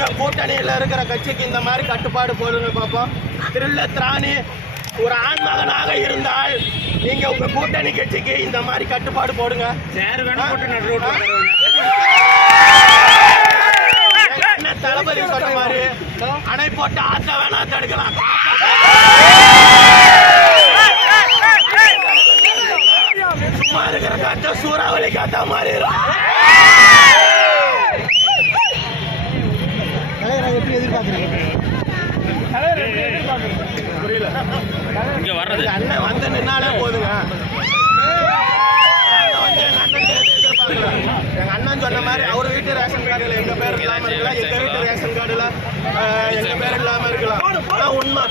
உங்க கூட்டணியில இருக்கிற கட்சிக்கு இந்த மாதிரி கட்டுப்பாடு போடுங்க பார்ப்போம். திராணி ஒரு ஆண்மகனாக இருந்தால் நீங்க உங்க கூட்டணி கட்சிக்கு இந்த மாதிரி கட்டுப்பாடு போடுங்க. என்ன தளபதி சொன்ன மாதிரி அணை போட்டு ஆத்த வேணா தடுக்கலாம். சும்மா இருக்கிற காத்த சூறாவளி காத்தா மாறிடும். புரியல, இங்க வர்றது அண்ணன் வந்து நின்னாலே போதுங்க. எங்க அண்ணன் சொன்ன மாதிரி அவர் வீட்டு ரேஷன் கார்டுல எங்க பேர் இல்லாம இருக்கலாம், எங்க வீட்டு ரேஷன் கார்டுல எங்க பேர் இல்லாம இருக்கலாம். அதான் உண்மை.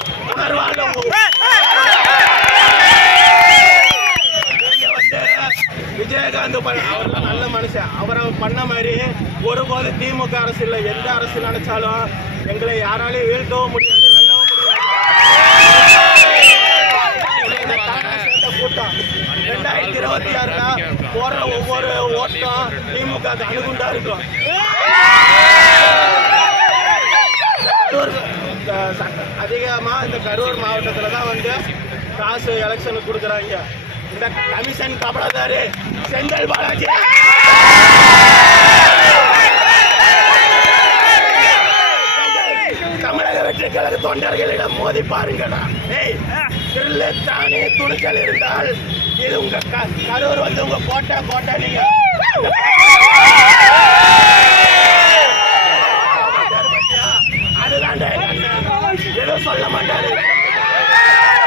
விஜயகாந்த் அவர்லாம் நல்ல மனுஷன். அவரை பண்ண மாதிரி ஒருபோது திமுக அரசு இல்லை, எந்த அரசு நினைச்சாலும் எங்களை யாராலையும் வீழ்த்தவும் முடியாது, வெல்லவும் முடியாது. கூட்டம் 2026 போற ஒவ்வொரு ஓட்டம் திமுக அணுகுண்டா இருக்கும். அதிகமா இந்த கரூர் மாவட்டத்துல தான் வந்து காசு எலெக்ஷனுக்கு கொடுக்குறாங்க. இந்த கமிஷன் கபடதாரி செந்தில் பாலாஜி தமிழக வெற்றி கழக தொண்டர்களிடம் மோதி பாருங்கடா. தானே துணிச்சல் இருந்தால் இது உங்க கரூர் வந்து உங்க கோட்டை நீங்க